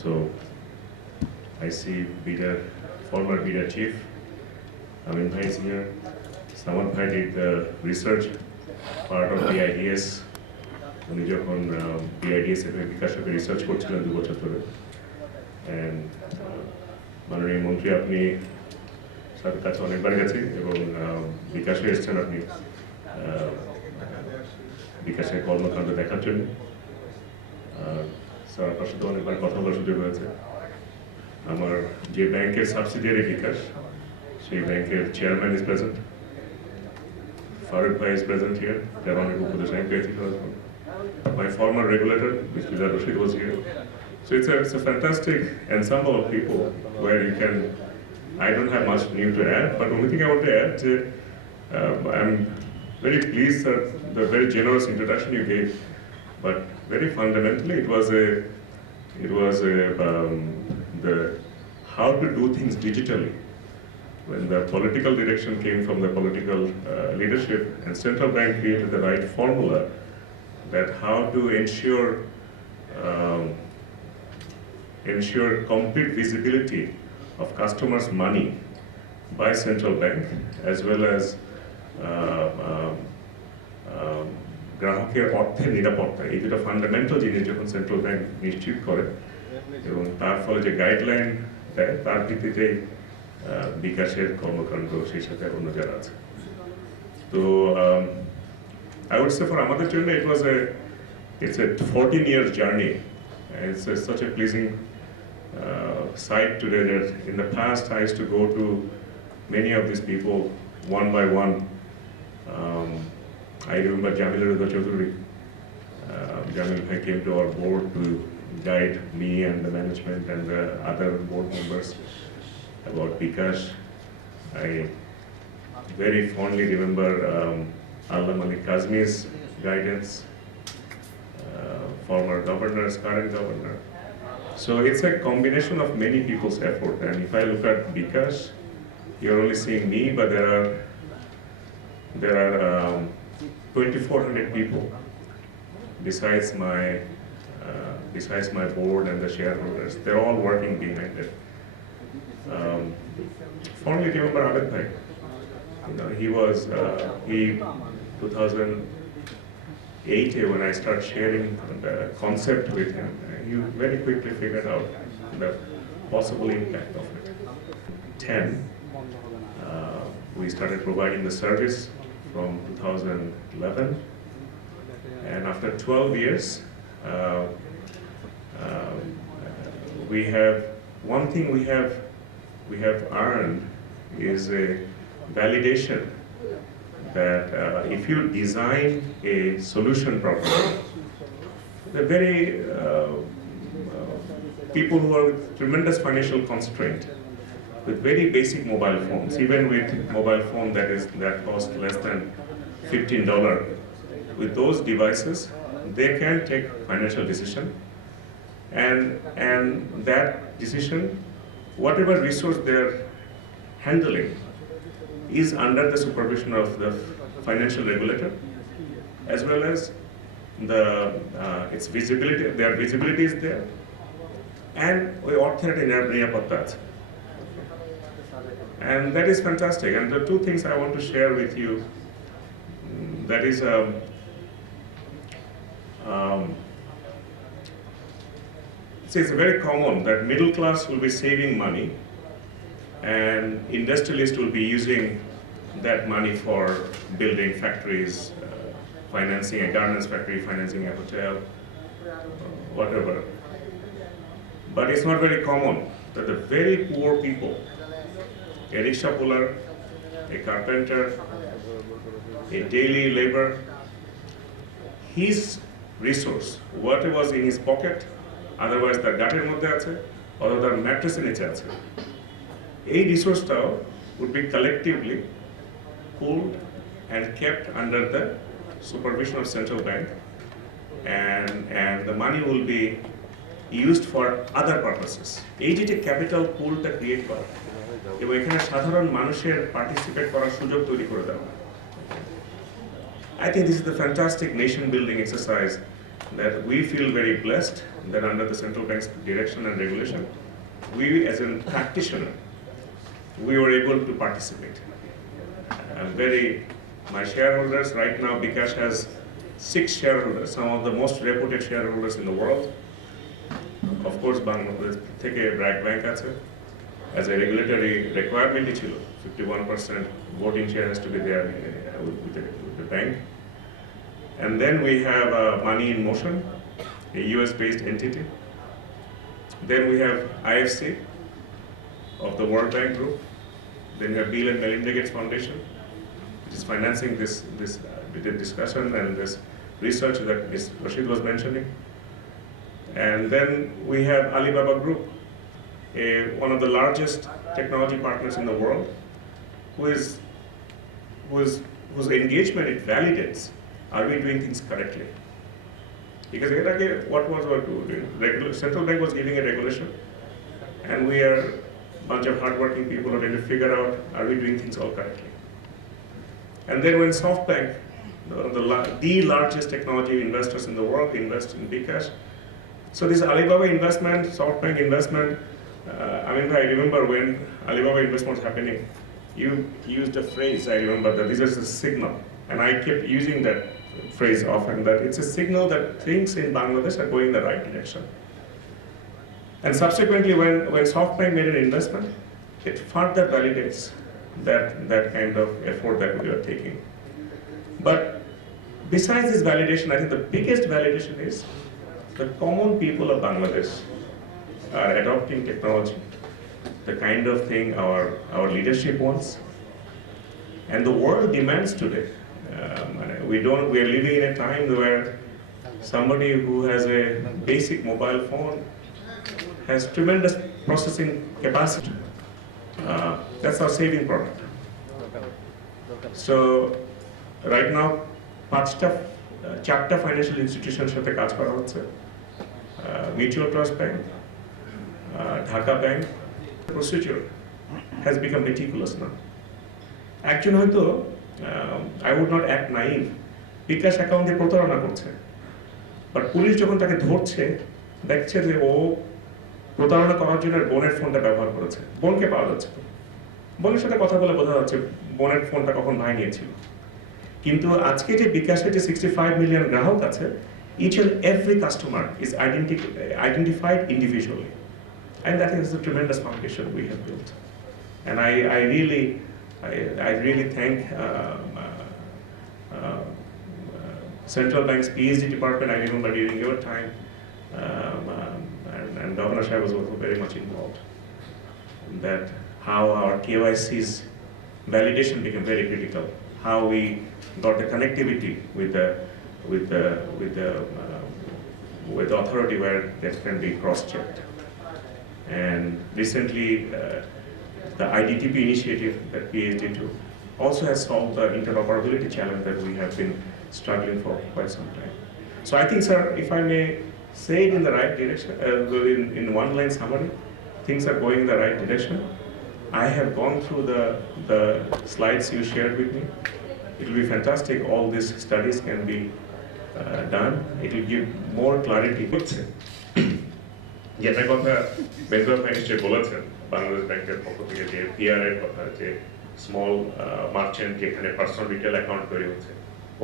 So I see former BIDA chief, Amin Bhai is here. Saman Bhai did the research part of BIDS. উনি যখন BIDS এর বিকাশকে রিসার্চ করছিলেন 2 বছর ধরে। And মাননীয় মন্ত্রী আপনি সাথে কাছে অনেকবার গেছি এবং বিকাশে এসেছেন আপনি বিকাশের কর্মকাণ্ড দেখার জন্য। স্যার আপনার সাথে অনেকবার কথা বলার সুযোগ হয়েছে। আমার যে ব্যাংকের সাবসিডিয়ারি বিকাশ, সেই ব্যাংকের চেয়ারম্যান ইজ প্রেজেন্ট, ফারুক ভাই ইজ প্রেজেন্ট হিয়ার, যারা অনেক উপদেশ আমি পেয়েছিল। My former regulator, Mr. Rashid, was here. So it's a fantastic ensemble of people where you can, I don't have much new to add, but only thing I want to add, I'm very pleased at the very generous introduction you gave, but very fundamentally it was the how to do things digitally. When the political direction came from the political leadership, and central bank created the right formula that how to ensure complete visibility of customers' money by central bank, as well as গ্রাহকের অর্থের নিরাপত্তা, এই দুটো ফান্ডামেন্টাল জিনিস যখন central bank নিশ্চিত করে এবং তার ফলে যে গাইডলাইন দেয় তার ভিত্তিতে বিকাশের কর্মকাণ্ড সেই সাথে অন্য যারা আছে। তো I would say for আমাদের জন্য it's a 14 years journey. It's such a pleasing sight today that in the past I used to go to many of these people one by one. I remember Jamil Chaudhary. Jamil Bhai came to our board to guide me and the management and the other board members about Bikash. I very fondly remember Allah Malik Kazmi's guidance, former governors, current governor. So it's a combination of many people's effort. And if I look at Bikash, you're only seeing me, but there are 2,400 people besides my board and the shareholders. They're all working behind it. Fondly remember Abed Bhai. He was 2008 when I started sharing the concept with him. He very quickly figured out the possible impact of it. 10, we started providing the service from 2011, and after 12 years, we have one thing we have earned is a validation that if you design a solution properly, the very people who are with tremendous financial constraint, with very basic mobile phones, even with mobile phone that cost less than $15, with those devices, they can take financial decision, and that decision, whatever resource they're handling, is under the supervision of the financial regulator, as well as its visibility. Their visibility is there, and we authority niyapatta ache. And that is fantastic. And the two things I want to share with you, that is it's very common that middle class will be saving money and industrialists will be using that money for building factories, financing a garments factory, financing a hotel, whatever. But it's not very common that the very poor people, a rickshaw puller, a carpenter, a daily labor, his resource, whatever was in his pocket, otherwise the gater moddhe ache, or the mattress niche ache, a resource would be collectively pooled and kept under the supervision of central bank, and the money will be used for other purposes. এই যে ক্যাপিটাল পুলটা ক্রিয়েট করা এবং এখানে সাধারণ মানুষের পার্টিসিপেট করার সুযোগ তৈরি করে দেওয়া, I think this is the fantastic nation building exercise that we feel very blessed that under the central bank's direction and regulation, we as a practitioner, we were able to participate. My shareholders right now, bKash has 6 shareholders, some of the most reputed shareholders in the world. Of course, Bangladesh থেকে ব্র্যাক ব্যাংক আছে. As a regulatory requirement, 51% voting share has to be there with the bank. And then we have Money in Motion, a US-based entity. Then we have IFC of the World Bank Group. Then we have Bill and Melinda Gates Foundation, which is financing this discussion and this research that Ms. Rashid was mentioning. And then we have Alibaba Group, one of the largest technology partners in the world, whose engagement it validates, are we doing things correctly? Because what was our doing? Central bank was giving a regulation, and we are a bunch of hardworking people are trying to figure out, are we doing things all correctly? And then when SoftBank, the largest technology investors in the world, invest in bKash. So this Alibaba investment, SoftBank investment, I remember when Alibaba investment was happening, you used a phrase, I remember, that this is a signal. And I kept using that phrase often, that it's a signal that things in Bangladesh are going in the right direction. And subsequently, when SoftBank made an investment, it further validates that kind of effort that we are taking. But besides this validation, I think the biggest validation is the common people of Bangladesh are adopting technology, the kind of thing our leadership wants, and the world demands today. We are living in a time where somebody who has a basic mobile phone has tremendous processing capacity. That's our saving product. So right now, 4টা financial institutions সাথে কাজ করা হচ্ছে. Mutual Trust Bank, Dhaka Bank. The procedure has become meticulous now. Actually, I would not act naive. bKash account দিয়ে প্রতারণা করছে, but police যখন তাকে ধরছে, দেখছে যে ও প্রতারণা করার জন্য বোনের ফোনটা ব্যবহার করেছে। বোনকে পাওয়া যাচ্ছে, বোনের সাথে কথা বলে বোঝা যাচ্ছে বোনের ফোনটা কখন ভাই নিয়েছিল। কিন্তু আজকে যে bKashে যে 65 মিলিয়ন গ্রাহক আছে, each and every customer is identified individually, and that is a tremendous foundation we have built. And I really thank Central Bank's PhD department. I remember during your time, and Governor Shah was also very much involved. That how our KYC's validation became very critical. How we got the connectivity with the authority where that can be cross-checked. And recently, the IDTP initiative that PhD took also has solved the interoperability challenge that we have been struggling for quite some time. So I think, sir, if I may say it in the right direction, in one-line summary, things are going in the right direction. I have gone through the slides you shared with me. It will be fantastic. All these studies can be done. It will give more clarity. যেটা কথা major minister বলেছেন বাংলাদেশ ব্যাংকের পক্ষ থেকে, যে পিআর এর কথা, যে স্মল মার্চেন্ট যেখানে পার্সোনাল রিটেল অ্যাকাউন্ট তৈরি হচ্ছে,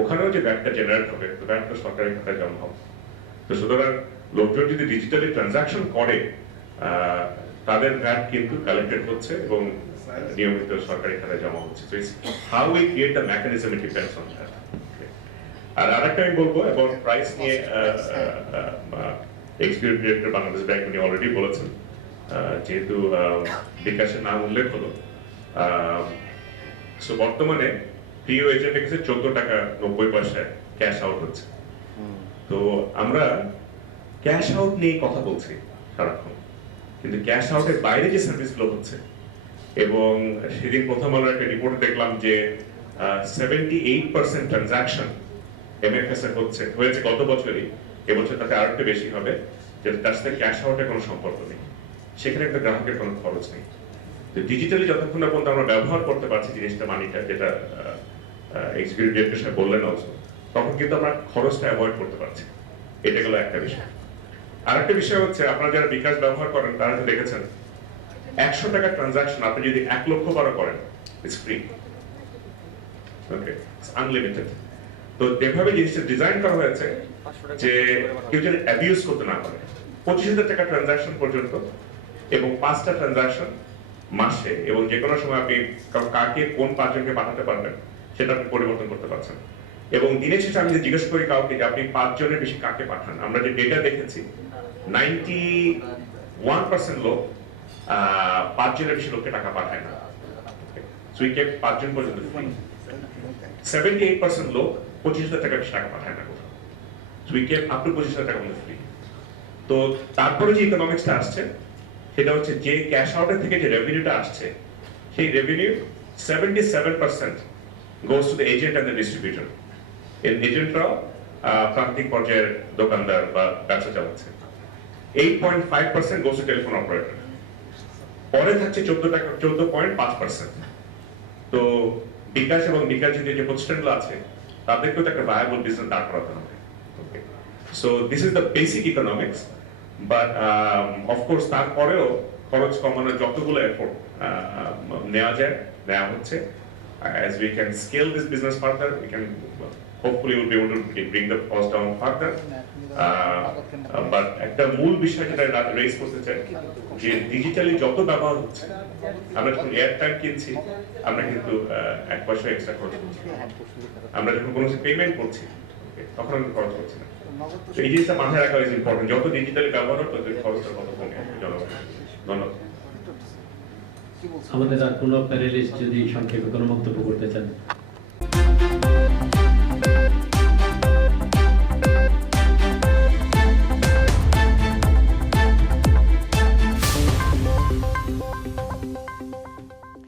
ওখানেও যে ব্যাংকটা জেনারেট হবে, তো ব্যাংকটা সরকারি খাতায় জমা হবে। তো সুতরাং লোকজন যদি ডিজিটালি ট্রানজাকশন করে, তাদের ভ্যাট কিন্তু কালেক্টেড হচ্ছে এবং নিয়মিত সরকারি খাতায় জমা হচ্ছে। So it's how we create the mechanism, it depends on that. আর আরেকটা আমি বলবো অ্যাবাউট প্রাইস নিয়ে, এক্সিকিউটিভ ডিরেক্টর বাংলাদেশ ব্যাংক উনি অলরেডি বলেছেন, যেহেতু bKashের নাম উল্লেখ হলো, সো বর্তমানে প্রিয় এজেন্টের কাছে 14 টাকা 90 পয়সায় ক্যাশ আউট হচ্ছে। তো আমরা ক্যাশ আউট নিয়ে কথা বলছি সারাক্ষণ, কিন্তু ক্যাশ আউটের বাইরে যে সার্ভিসগুলো হচ্ছে, এবং সেদিন প্রথম আলোর একটা রিপোর্ট দেখলাম যে 78% ট্রানজাকশন এমএফএস এর হয়েছে গত বছরই, এবছর তাতে আরো একটু বেশি হবে, যে তার সাথে ক্যাশ আউটের কোনো সম্পর্ক নেই, সেখানে একটা গ্রাহকের কোনো খরচ নেই। তো ডিজিটালি যতক্ষণ না পর্যন্ত আমরা ব্যবহার করতে পারছি জিনিসটা, মানিটা, যেটা এক্সিকিউটিভ ডিরেক্টর সাহেব বললেন অলসো, তখন কিন্তু আমরা খরচটা অ্যাভয়েড করতে পারছি। এটা গেল একটা বিষয়। আরেকটা বিষয় হচ্ছে আপনারা যারা বিকাশ ব্যবহার করেন তারা তো দেখেছেন 100 টাকা ট্রানজাকশন আপনি যদি 1 লক্ষ বারো করেন ইটস ফ্রি, ওকে, আনলিমিটেড। তো যেভাবে জিনিসটা ডিজাইন করা হয়েছে যে কেউ যেন অ্যাবিউজ করতে না পারে, 25,000 টাকা ট্রানজাকশন পর্যন্ত এবং 5টা ট্রানজাকশন মাসে, এবং যে কোনো সময় আপনি কাকে কোন 5 জনকে পাঠাতে পারবেন সেটা আপনি পরিবর্তন করতে পারছেন। এবং দিনের শেষে আমি জিজ্ঞেস করি কাউকে যে আপনি 5 জনের বেশি কাকে পাঠান, আমরা যে ডেটা দেখেছি 91% লোক 5 জনের বেশি লোককে টাকা পাঠায় না। সো উই কেপ 5 জন পর্যন্ত ফ্রি। 78% লোক 25,000 টাকা বেশি টাকা পাঠায় না কোথাও। So we cap up to 25,000 টাকা পর্যন্ত ফ্রি। তো তারপরে যে ইকোনমিক্সটা আসছে সেটা হচ্ছে যে ক্যাশ আউটের থেকে যে রেভিনিউটা আসছে সেই রেভিনিউ 77% goes to the agent and the distributor. এজেন্টরাও প্রান্তিক পর্যায়ের দোকানদার বা ব্যবসা চালাচ্ছে। 8.5% goes to টেলিফোন অপারেটর। পরে থাকছে 14.5%। তো বিকাশ এবং বিকাশ যে প্রতিষ্ঠানগুলো আছে তাদেরকেও তো একটা ভায়াবল বিজনেস দাঁড় করাতে হবে। Okay, so this is the basic economics. But of course তারপরেও খরচ কমানোর যতগুলো এফোর্ট নেওয়া যায় নেওয়া হচ্ছে। As we can scale this business further, we can hopefully we'll be able to bring the cost down further. But একটা মূল বিষয় যেটা রেজ করতে চাই যে ডিজিটালি যত ব্যবহার হচ্ছে, আমরা যখন এয়ারটাইম কিনছি আমরা কিন্তু 1 পয়সা এক্সট্রা খরচ করছি, আমরা যখন কোনো পেমেন্ট করছি তখন আমরা খরচ করছি না। তো এই জিনিসটা মাথায় রাখা ইজ ইম্পর্টেন্ট, যত ডিজিটালি ব্যবহার হবে তত খরচটা কত কমে আসবে জনগণের। ধন্যবাদ। আমাদের আর কোনো প্যানেলিস্ট যদি সংক্ষেপে কোনো মন্তব্য করতে চান।